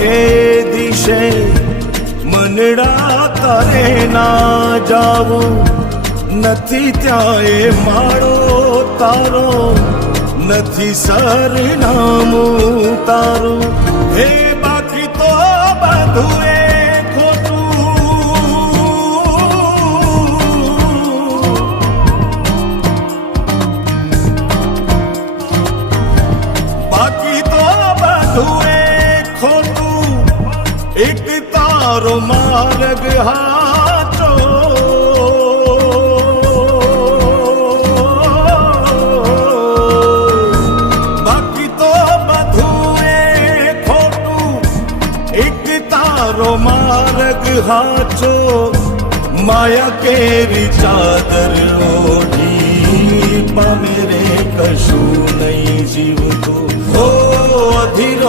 એ દિશે મનડા તારે ના જાવું નથી, ત્યાં એ માળો તારો નથી, સરનામું તારું હે બાકી તો બધું એ એક તારો માર્ગ હાચો, બાકી તો બધું એ ખોટું. એક તારો માર્ગ હાચો, માયા કેરી ચાદર ઓઢી પામે રે કશું નહીં જીવતું. હો અધીરો